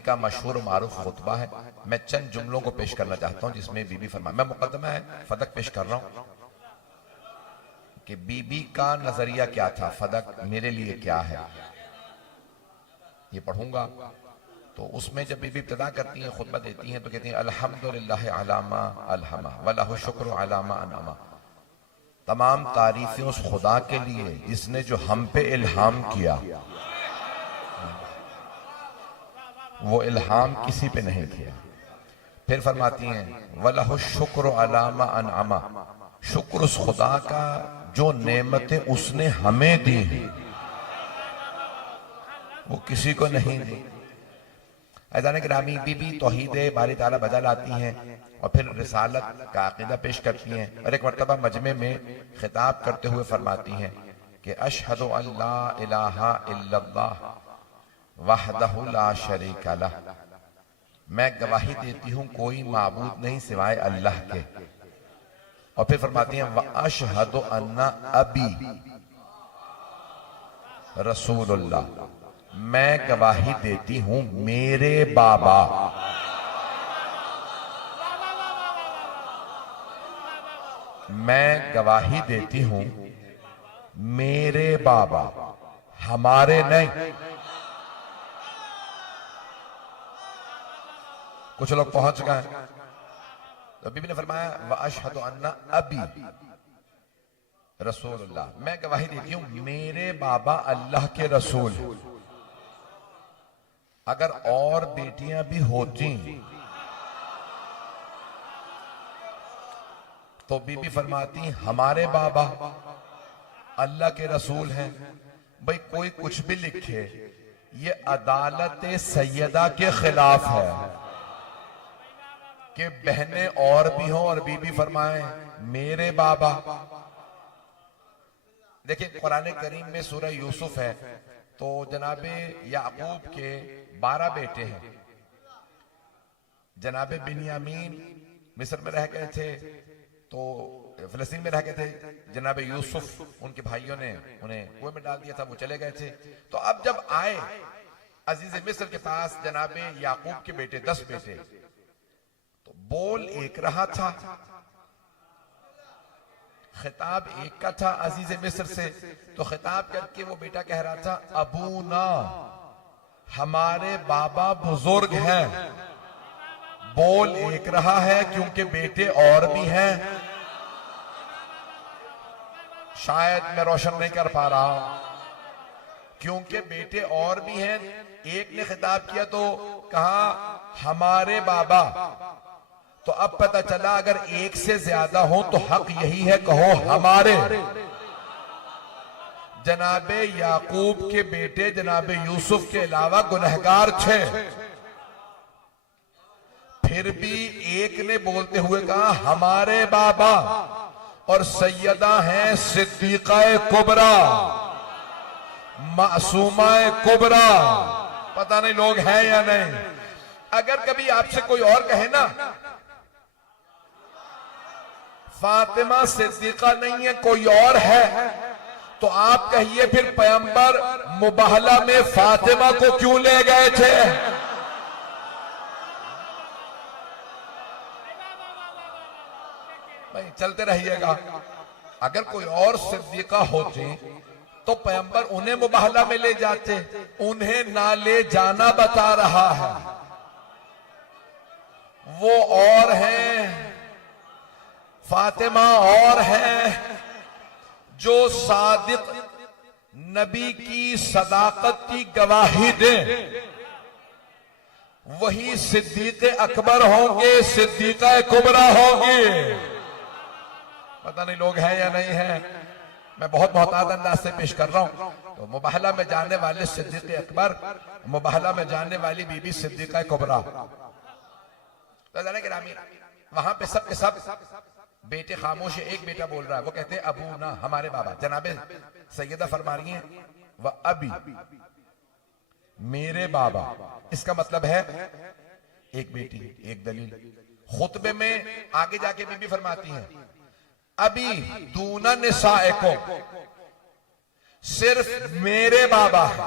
का मशहूर मारूफ खुतबा है। मैं चंद जुमलों को पेश करना चाहता हूं जिसमें बीबी फरमा, मैं मुकदमा है फदक पेश कर रहा हूं कि बीबी का नजरिया क्या था, फदक मेरे लिए क्या है, ये पढ़ूंगा। तो उसमें जब बीबी इब्तिदा करती हैं, खुतबा देती हैं, तो कहती हैं अल्हम्दुलिल्लाह अलामा अलहमा वलहु शुक्र अलामा अनमा। तमाम तारीफें उस खुदा के लिए जिसने जो हम पे इल्हाम किया, वो इल्हाम किसी पे नहीं किया। फिर फरमाती हैं वलहु शुक्र अलामा अनमा, शुक्र उस खुदा का जो नेमतें उसने हमें दी हैं वो किसी को नहीं दी। ऐदान गिरामी बीबी तौहीद बारी ताला बजा लाती हैं और फिर रिसालत का अकीदा पेश करती हैं और एक मरतबा मजमे में खिताब करते हुए फरमाती हैं कि अशहदु अल्ला इलाहा इल्लल्लाह वहदहु ला शरीका लह, मैं गवाही देती हूं कोई माबूद नहीं सिवाय अल्लाह के। और फिर फरमाती हैं व अशहदु अन्ना अबी रसूलुल्लाह, मैं गवाही देती हूं मेरे बाबा, मैं गवाही देती हूं मेरे बाबा, हमारे नहीं। कुछ लोग पहुंच गए तो बीबी ने फरमाया व अशहदु अन्ना अबी रसूलुल्लाह, मैं गवाही देती हूं मेरे बाबा अल्लाह के रसूल। अगर और बेटियां भी होती तो बीबी फरमाती हमारे बाबा अल्लाह के रसूल हैं। भाई कोई कुछ भी लिखे ये अदालत सैयदा के खिलाफ है कि बहनें और भी हों और बीबी फरमाए मेरे बाबा। देखिए कुरान करीम में सूरह यूसुफ है तो जनाबे याकूब के 12 बेटे हैं। जनाबे बिन्यामीन मिस्र में रह गए थे, तो फिलिस्तीन में रह गए थे। जनाबे यूसुफ उनके भाइयों ने उन्हें कुएं में डाल दिया था, वो चले गए थे। तो अब जब आए अजीज मिस्र के पास जनाबे याकूब के बेटे 10 बेटे, तो बोल एक रहा था, खिताब एक का था अजीज मिस्र से। तो खिताब करके वो बेटा कह रहा था अबूना, हमारे बाबा बुजुर्ग हैं। बोल एक रहा है क्योंकि बेटे और भी हैं। शायद मैं रोशन नहीं कर पा रहा हूं, क्योंकि बेटे और भी हैं। एक ने खिताब किया तो कहा हमारे बाबा, तो अब पता चला अगर एक से ज्यादा हो तो हक यही है कहो हमारे। जनाबे याकूब के बेटे जनाबे यूसुफ के अलावा गुनहगार थे, फिर भी एक ने बोलते हुए कहा हमारे बाबा, और सैयदा हैं सिद्दीका कुबरा, मासूमा कुबरा। पता नहीं लोग हैं या नहीं। अगर कभी आपसे कोई और कहे ना फातिमा सिद्दीका नहीं है कोई और है, तो आप कहिए फिर पैगंबर मुबाहला में फातिमा को क्यों ले गए थे? भाई चलते रहिएगा। अगर कोई और सिद्दीका होती तो पैगंबर उन्हें मुबाहला में ले जाते, उन्हें ना ले जाना बता रहा है। वो और हैं, फातिमा और है जो सादिक नबी की सदाकत की गवाही दे, वही सिद्दीक अकबर होंगे, सिद्दीका कुबरा होंगे। पता नहीं लोग हैं या नहीं हैं। मैं बहुत मोहतात अंदाज से पेश कर रहा हूं। तो मुबाहला में जाने वाले सिद्दीक अकबर, मुबाहला में जाने वाली बीबी सिद्दीका कुबरा। तो जाने के रामी वहां पे सब के सब बेटे खामोश है। एक बेटा बोल रहा है, वो कहते हैं अबू ना, हमारे बाबा। जनाबे सैयदा फरमा रही हैं वह अबी, मेरे बाबा। इसका मतलब है एक बेटी एक दलील। खुतबे में आगे जाके बीबी फरमाती हैं अभी दूना निसाए को, सिर्फ मेरे बाबा है।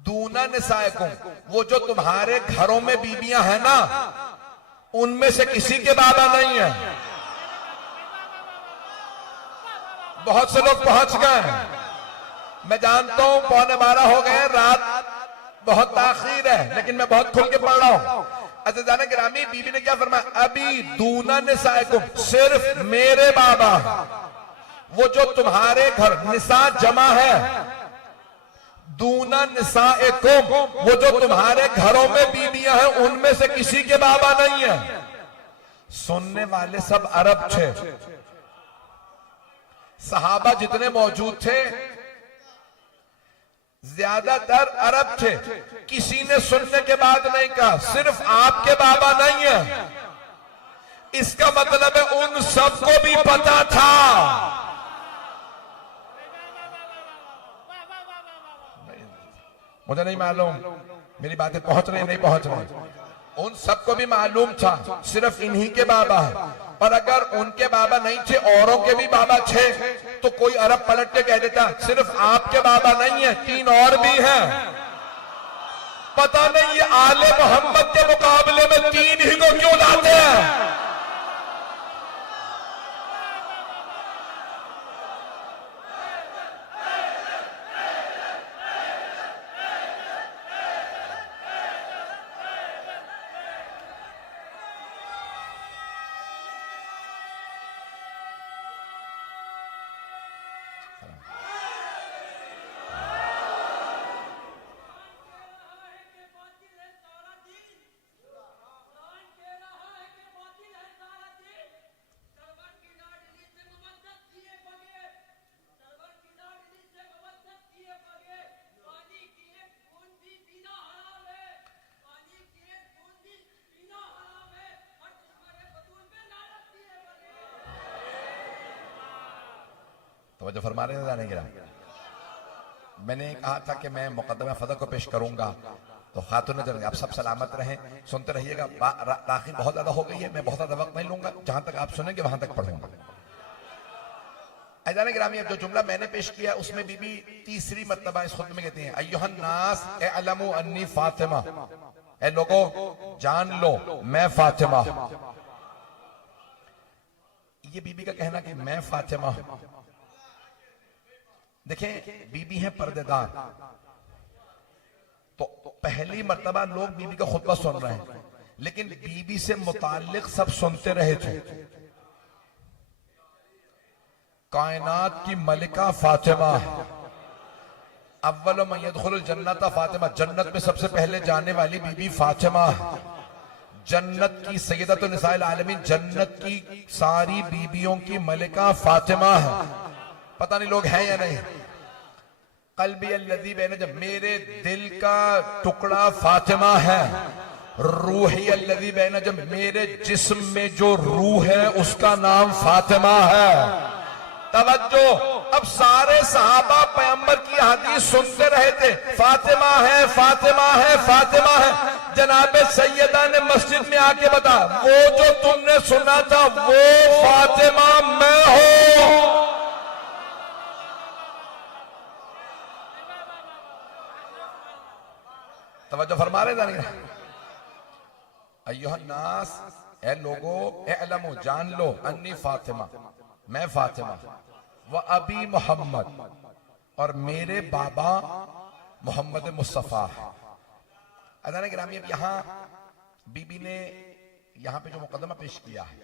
दूना निसाएकुम, वो जो तुम्हारे घरों में बीबियां हैं ना, उनमें से किसी के बाबा नहीं है। बहुत से लोग पहुंच गए, मैं जानता हूं 11:15 हो गए, रात बहुत ताखीर है, लेकिन मैं बहुत खुल के पढ़ रहा हूं। अज़ीज़ान गिरामी, बीबी ने क्या फरमाया? अभी दूना निसाएकुम, सिर्फ मेरे बाबा, वो जो तुम्हारे घर, निसा जमा है, दूना निसाएकुम, वो जो तुम्हारे घरों में बीबियां हैं, उनमें से किसी के बाबा नहीं है। सुनने वाले सब अरब थे, सहाबा जितने मौजूद थे ज्यादातर अरब थे। किसी ने सुनने के बाद नहीं कहा सिर्फ आपके बाबा नहीं है। इसका मतलब है उन सबको भी पता था। मुझे नहीं मालूम मेरी बातें पहुंच रही नहीं पहुंच रही, उन सबको भी मालूम था सिर्फ इन्हीं के बाबा है। और अगर उनके बाबा नहीं थे, औरों के भी बाबा थे, तो कोई अरब पलट के कह देता सिर्फ आपके बाबा नहीं है, 3 और भी हैं। पता नहीं ये आले मोहम्मद के मुकाबले में 3 ही को क्यों लाते हैं। तो जो फरमा रहे जाने गिरा, मैंने कहा था कि मैं मुकदमा फदक को पेश करूंगा, तो खातून नजर आप सब सलामत रहें, सुनते रहिएगा। ताखीर बहुत ज्यादा हो गई है, मैं बहुत ज्यादा वक्त नहीं लूंगा, जहां तक आप सुनेंगे वहां तक पढ़ूंगा। अज़ीज़ान गिरामी, अब जो जुमला मैंने पेश किया उसमें बीबी तीसरी मर्तबा इस खुतबे में कहती हैं, अय्युहन नास अअलमु अन्नी फातिमा, ए लोगों जान लो मैं फातिमा। ये बीबी का कहना कि मैं फातिमा। देखें, बीबी है पर्देदार, तो पहली मर्तबा लोग बीबी का खुतबा सुन रहे हैं, लेकिन बीबी से मुताल्लिक सब सुनते रहे थे। कायनात की मलिका फातिमा, अव्वल मन यदखुलुल जन्नत फातिमा, जन्नत में सबसे पहले जाने वाली बीबी फातिमा। जन्नत की सैयदतु निसाइल आलमीन, जन्नत की सारी बीबियों की मलिका फातिमा है। पता नहीं लोग हैं या नहीं। कल्बी अल्लज़ी बैन जब, मेरे दिल का टुकड़ा फातिमा है। रूही अल्लज़ी बैन जब, मेरे जिस्म में जो रूह है उसका नाम फातिमा है। तवज्जो, अब सारे सहाबा पैगंबर की हदीस सुनते रहे थे, फातिमा है फातिमा है फातिमा है। जनाबे सैयदा ने मस्जिद में आके बता, वो जो तुमने सुना था वो फातिमा मैं हूं। तवज्जो फरमा रहे जानिए। अय्युहन नास, ए लोगो, ए अलमो जान लो, अन्नी फातिमा, मैं फातिमा, व अबी मोहम्मद, और मेरे बाबा मोहम्मद मुस्तफा। अज़ीज़ान गिरामी, अब यहां बीबी ने यहां पे जो मुकदमा पेश किया है,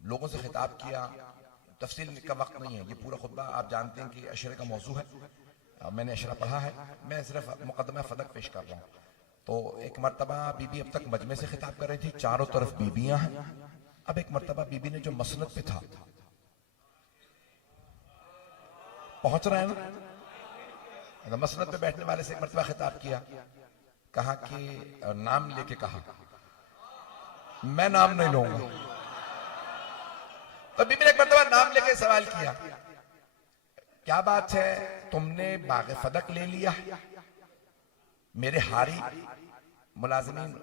लोगों से खिताब किया, तफसील का वक्त नहीं है, ये पूरा खुतबा आप जानते हैं कि अशरे का मौजू है, मैंने अशरा पढ़ा है, मैं सिर्फ मुकदमा फदक पेश कर रहा हूं। तो एक मरतबा बीबी अब तक मजमे से खिताब कर रही थी, चारों तरफ बीबियां हैं। अब एक मरतबा बीबी ने जो मसनद पे था, पहुंच रहा है ना, मसनद पे बैठने वाले से एक मरतबा खिताब किया, कहा कि नाम लेके कहा, मैं नाम नहीं लूंगा। तो बीबी ने एक मरतबा नाम लेके सवाल किया, क्या बात है, तुमने बाग़े फदक ले लिया? मेरे हारी, मुलाजिमीन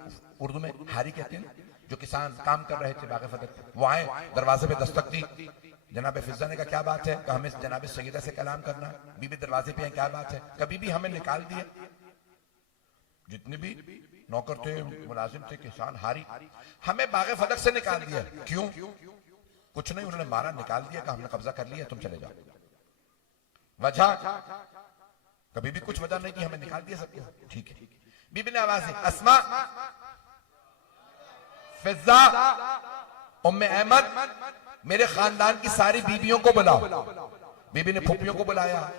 उर्दू में हारी कहते हैं, जो किसान काम कर रहे थे बाग़े फदक, वो आए, दरवाजे पे दस्तक दी। जनाब फिजा ने कहा क्या बात है, कहा हमें जनाब सैयदा से कलाम करना। बीबी दरवाजे पे है, क्या बात है, कभी भी हमें निकाल दिए। जितने भी नौकर थे, मुलाजिम थे, किसान, हारी, हमें बागे फदक से निकाल दिया। क्यों? कुछ नहीं, उन्होंने मारा, निकाल दिया, कहा हमने कब्जा कर लिया, तुम चले जाओ। वजह कभी भी कुछ वजह नहीं कि हमें निकाल दिया सबको। ठीक है, बीबी ने आवाज दी, अस्मा, फिजा, उम्मे अहमद, मेरे खानदान की सारी बीबियों को बुलाओ। बीबी ने फूफियों को बुलाया,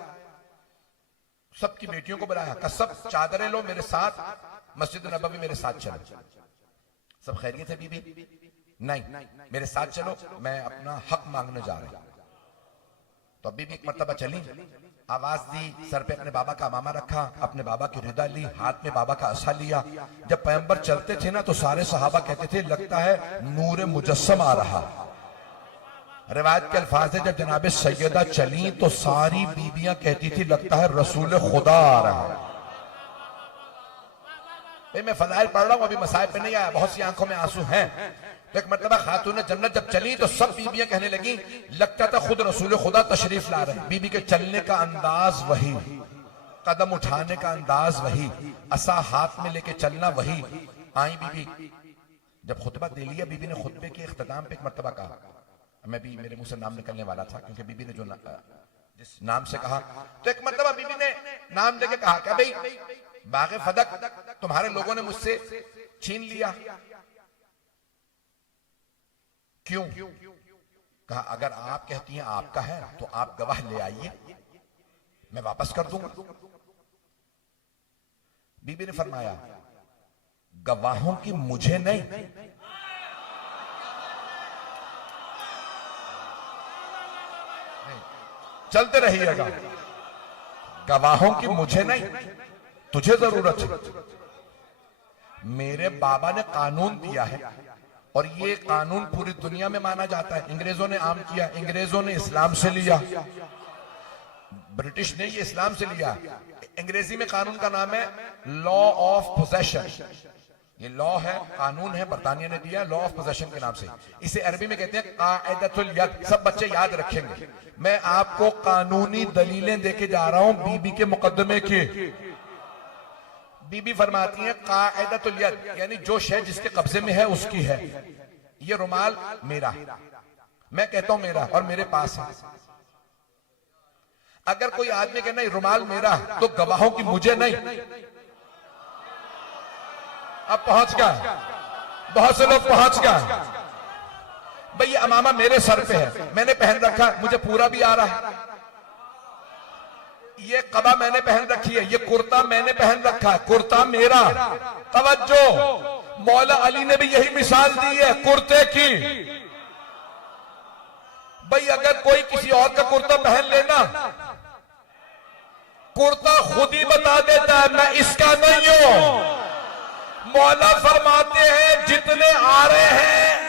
सबकी बेटियों को बुलाया, कहा सब चादरें लो, मेरे साथ मस्जिद नबवी मेरे साथ चलो। सब खैरियत है बीबी? नहीं, मेरे साथ चलो, मैं अपना हक मांगने जा रहा हूं। तो बीबी एक मर्तबा चली, आवाज दी, सर पे अपने बाबा का अमामा रखा, अपने बाबा की रिदा ली, हाथ में बाबा का असा लिया। जब पैगंबर चलते थे ना तो सारे सहाबा कहते थे लगता है नूर मुजस्सम आ रहा। रिवायत के अल्फाज है, जब जनाबे सैयदा चली तो सारी बीबियां कहती थी लगता है रसूल खुदा आ रहा है। मैं फजाइल पढ़ रहा हूं, अभी मसाइब पे नहीं आया, बहुत सी आंखों में आंसू हैं। तो एक मर्तबा खातून जन्नत जब चली तो सब बीबियां कहने लगी लगता था खुद रसूल खुदा तशरीफ ला रहे हैं। बीबी के चलने का अंदाज वही, कदम उठाने का अंदाज वही, असा हाथ में लेके चलना वही। आई बीबी, जब खुतबा दे लिया, बीबी ने खुतबे के इख्तिताम पे एक मर्तबा कहा, मैं भी मेरे मुंह से नाम निकलने वाला था क्योंकि बीबी ने जो जिस नाम से कहा, तो एक मर्तबा बीबी ने नाम लेके कहा क्या भाई बागे फदक तुम्हारे लोगों ने मुझसे छीन लिया। क्यों? कहा अगर आप कहती हैं आपका है तो आप गवाह ले आइए, मैं वापस कर दूंगा। बीबी ने फरमाया गवाहों की मुझे नहीं, चलते रहिएगा, गवाहों की मुझे नहीं, तुझे जरूरत है। मेरे बाबा ने कानून दिया है और ये कानून पूरी दुनिया में माना जाता है। अंग्रेजों ने आम किया, अंग्रेजों ने इस्लाम से लिया, ब्रिटिश ने ये इस्लाम से लिया। अंग्रेजी में कानून का नाम है लॉ ऑफ पोजेशन। ये लॉ है, कानून है, बरतानिया ने दिया लॉ ऑफ पोजेशन के नाम से। इसे अरबी में कहते हैं कायदतुल यद। सब बच्चे याद रखेंगे। मैं आपको कानूनी दलीलें देके जा रहा हूं बीबी के मुकदमे की। बीबी फरमाती है कायदतुल यद, यानी जो शय जिसके कब्जे में है उसकी है। ये रुमाल मेरा, मैं कहता हूं मेरा और मेरे पास है। अगर कोई आदमी कहे नहीं रुमाल मेरा, तो गवाहों की मुझे नहीं। अब पहुंच गया, बहुत से लोग पहुंच गए। भाई ये अमामा मेरे सर पे है, मैंने पहन रखा, मुझे पूरा भी आ रहा है। ये कबा मैंने पहन रखी है, ये कुर्ता मैंने पहन रखा है, कुर्ता मेरा। तवज्जो, मौला अली ने भी यही मिसाल दी है कुर्ते की। भाई अगर कोई किसी और का कुर्ता पहन लेना, कुर्ता खुद ही बता देता है मैं इसका नहीं हूं। मौला फरमाते हैं जितने आ रहे हैं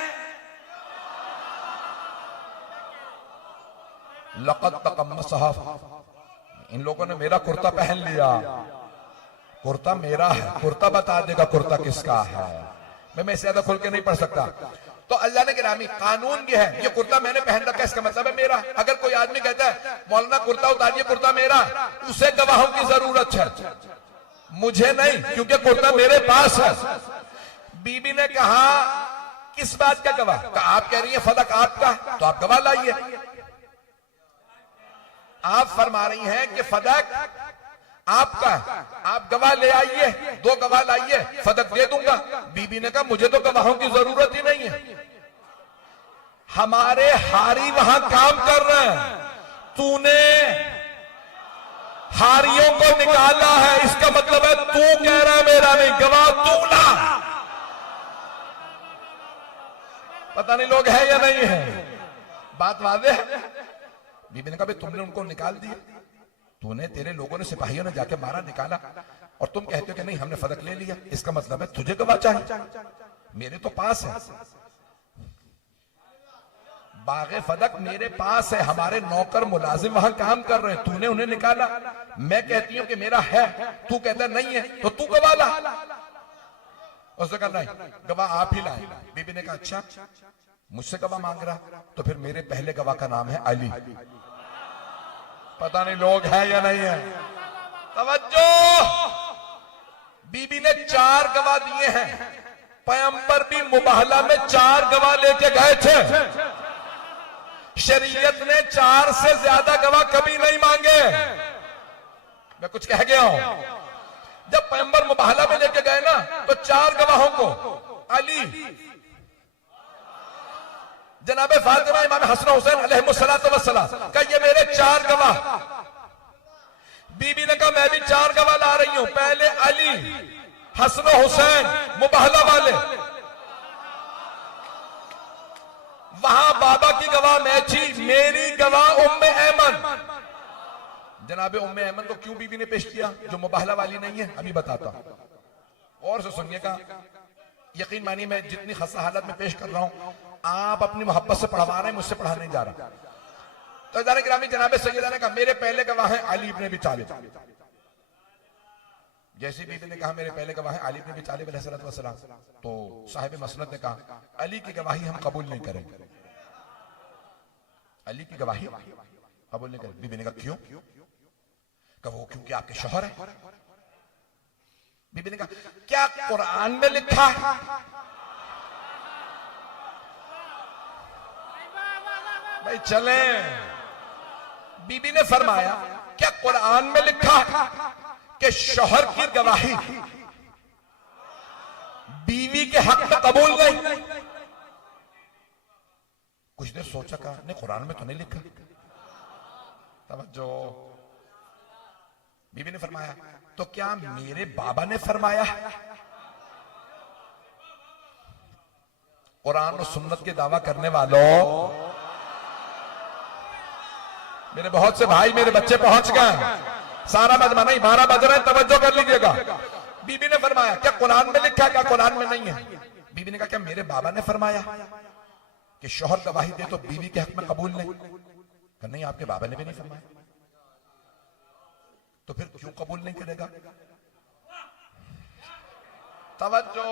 लक़द तक़म्मसहा, इन लोगों ने मेरा कुर्ता पहन लिया, कुर्ता मेरा है, कुर्ता बता देगा कुर्ता किसका है। मैं इससे ज्यादा खुल के नहीं पढ़ सकता। तो अल्लाह ने गिरामी कानून ये है, ये कुर्ता मैंने पहन रखा है, इसका मतलब है मेरा। अगर कोई आदमी कहता है मौलाना कुर्ता उतारिए, कुर्ता मेरा, उसे गवाहों की जरूरत है, मुझे नहीं, क्योंकि कुर्ता मेरे पास है। बीबी ने कहा किस बात का गवाह? कहा आप कह रही है फदक आपका, तो आप गवाह लाइए। आप फरमा रही हैं कि फदक आपका, आप गवाह ले आइए, 2 गवाह लाइए, फदक दे दूंगा। बीबी ने कहा मुझे तो गवाहों की जरूरत ही नहीं है, हमारे हारी वहां काम कर रहे हैं, तूने हारियों को निकाला है, इसका मतलब है तू कह रहा है मेरा नहीं, गवाह तू ला। पता नहीं लोग है या नहीं है, बात वाज़ेह है। बीबी ने कहा तुमने उनको निकाल दिया, तूने, तेरे लोगों ने, सिपाहियों ने जाके मारा, निकाला, और तुम कहते हो कि नहीं हमने फदक ले लिया, इसका मतलब है तुझे गवाह चाहिए, मेरे तो पास है। बागे फदक मेरे पास है, हमारे नौकर मुलाजिम वहां काम कर रहे हैं, तूने उन्हें निकाला। मैं कहती हूं कि मेरा है, तू कहता नहीं है, तो तू गवाह ला। उसने कहा नहीं, गवाह आप ही लाए। बीबी ने कहा अच्छा, मुझसे गवाह मांग रहा, तो फिर मेरे पहले गवाह का नाम है अली। पता नहीं लोग हैं या नहीं है। तवज्जो, बीबी ने 4 गवाह दिए हैं। पैगंबर भी मुबाहला में 4 गवाह लेके गए थे। शरीयत ने 4 से ज्यादा गवाह कभी नहीं मांगे। मैं कुछ कह गया हूं? जब पैगंबर मुबाहला में लेके गए ना, तो 4 गवाहों को अली, जनाबे फातिमा, इमाम हसन हुसैन अलैहिस्सलातु वस्सलाम का ये मेरे 4 गवाह। बीबी ने कहा मैं भी 4 गवाह ला रही हूं। पहले अली, हसन हुसैन मुबाहला वाले, वहां बाबा की गवाह मैं थी, मेरी गवाह उम्मे ऐमन। जनाबे उम्मे ऐमन को क्यों बीबी ने पेश किया जो मुबाहला वाली नहीं है? अभी बताता हूं। और से सुनिएगा, यकीन मानिए मैं जितनी खस्ता हालत में पेश कर रहा हूं, आप अपनी मोहब्बत से पढ़वा रहे हैं, मुझसे पढ़ा नहीं जा रहा। तो इदारे गिरामी, जनाबे सैयदा ने कहा मेरे पहले गवाह हैं अली इब्न अबी तालिब। जैसी बीबी ने कहा मेरे पहले गवाह हैं अली इब्न अबी तालिब अलैहिस्सलाम, तो साहिब मसनद ने कहा अली की गवाही हम कबूल नहीं करेंगे। अली की गवाही कबूल नहीं करेंगे। बीबी ने कहा क्यों? कहा वो क्योंकि आपके शौहर है। बीबी ने कहा क्या कुरान में लिखा है? भाई चले। बीबी ने फरमाया क्या कुरान में लिखा है कि शौहर की गवाही बीवी के हक में कबूल नहीं? कुछ देर सोचा, कहा नहीं कुरान में तो नहीं लिखा। तवज्जो। बीबी ने फरमाया तो क्या मेरे बाबा ने फरमाया? कुरान और सुन्नत के दावा करने वालों, मेरे बहुत से भाई, मेरे बच्चे पहुंच गए। सारा मजमा नहीं, 12 बज रहे हैं, तवज्जो कर लीजिएगा। बीबी ने फरमाया क्या कुरान में लिखा? क्या कुरान में नहीं है? बीबी ने कहा क्या मेरे बाबा ने फरमाया कि शौहर गवाही दे तो बीवी के हक में कबूल नहीं? कहा नहीं, आपके बाबा ने भी नहीं फरमाया। तो फिर क्यों कबूल नहीं करेगा? तवज्जो।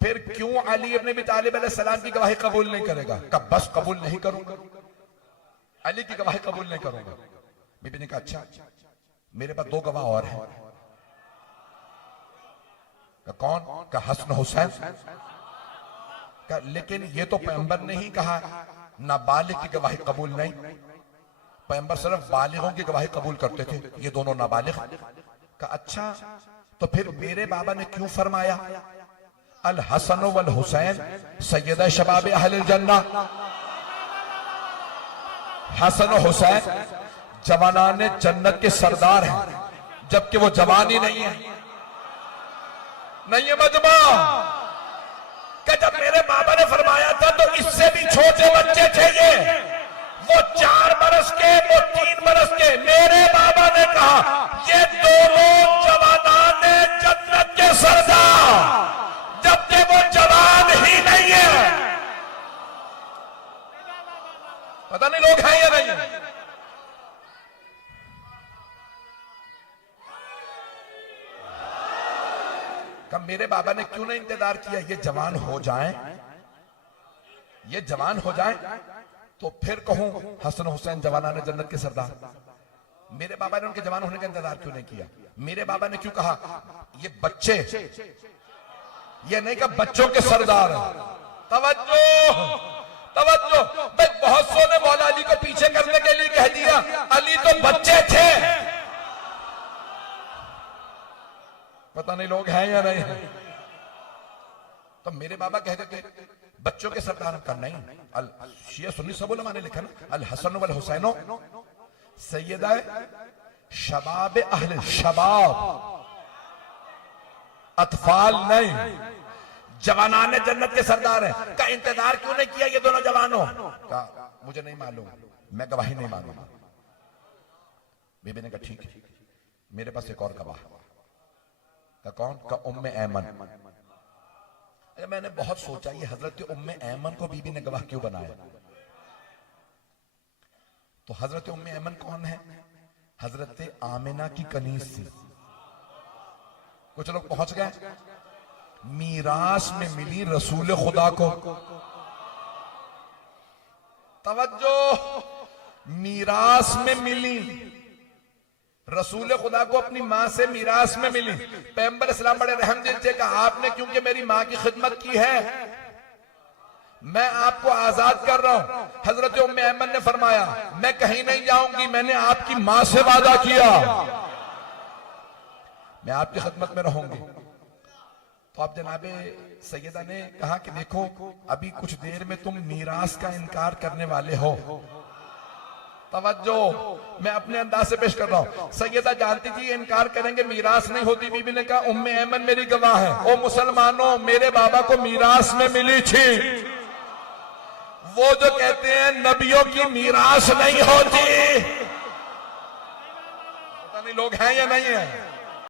फिर क्यों अली इब्न अबी तालिब अलैहिस्सलाम की गवाही कबूल नहीं करेगा? कब बस कबूल नहीं करूंगा, अली की गवाही कबूल नहीं करूंगा। बीबी ने कहा अच्छा मेरे पास 2 गवाह और हैं। कौन? का हसन हुसैन। का लेकिन ये तो पैगंबर ने ही कहा नाबालिग की गवाही कबूल नहीं। पैगंबर सिर्फ बालिगों की गवाही कबूल करते थे, ये दोनों नाबालिग। का अच्छा तो फिर मेरे बाबा ने क्यों फरमाया अल हसन वल हुसैन सैयदा शबाब अहल जन्ना? हसन हुसैन जवानाने जन्नत के सरदार हैं, जबकि वो जवान ही नहीं है। नहीं है मजमा कि जब मेरे बाबा ने फरमाया था तो इससे भी छोटे बच्चे थे ये, वो 4 बरस के, वो 3 बरस के। मेरे बाबा ने कहा ये दोनों जवानाने जन्नत के सरदार, जबकि वो जवान ही नहीं है। पता नहीं लोग हैं या नहीं है। मेरे बाबा ने क्यों नहीं इंतजार किया ये जवान हो जाएं, ये जवान हो जाएं तो फिर कहूं हसन हुसैन जवानाने जन्नत के सरदार। मेरे बाबा ने उनके जवान होने का इंतजार क्यों नहीं किया? मेरे बाबा ने क्यों कहा ये बच्चे, ये नहीं कहा बच्चों के सरदार हैं। तवज्जो तवज्जो। भाई बहुत सौ ने मौला अली को पीछे करने के लिए कह दिया अली तो बच्चे थे। पता नहीं लोग हैं या नहीं है। तो मेरे बाबा कहते थे बच्चों के सरदार का नहीं। अल शिया सुन्नी सब उलमा ने लिखा ना अल हसन वल हुसैनो सैयदा शबाब अहले शबाब, अतफाल नहीं, जवानाने जन्नत के सरदार हैं। का इंतजार क्यों नहीं किया ये दोनों जवानों का? मुझे नहीं मालूम, मैं गवाही नहीं मानूंगा। बीबी ने कहा ठीक है, मेरे पास एक और गवाह। का कौन? का उम्मे ऐमन। मैंने बहुत सोचा ये हजरत उम्मे ऐमन को बीबी ने गवाह क्यों बनाया? तो हजरत उम्मे ऐमन कौन है? हजरत आमिना की कनीज थी। कुछ लोग पहुंच गए। मीरास में मिली रसूल खुदा को। तवज्जो, मीरास में मिली रसूल खुदा को अपनी मां से मीरास में मिली। पैगंबर इस्लाम बड़े रहमदिल थे, कहा आपने क्योंकि मेरी मां की खिदमत की है मैं आपको आजाद कर रहा हूं। हजरत उम्मे ऐमन ने फरमाया मैं कहीं नहीं जाऊंगी, मैंने आपकी मां से वादा किया मैं आपकी खिदमत में रहूंगी। तो आप जनाबे सैयदा ने कहा कि देखो अभी कुछ देर में तुम मीरास का इनकार करने वाले हो। तवज्जो, मैं अपने अंदाज से पेश कर रहा हूं। सैयदा जानती थी ये इनकार करेंगे मीरास नहीं होती। बीबी ने कहा उम्मे ऐमन मेरी गवाह है, ओ मुसलमानों मेरे बाबा को मीरास में मिली थी। वो जो कहते हैं नबियों की मीरास नहीं होती, पता नहीं लोग हैं या नहीं है।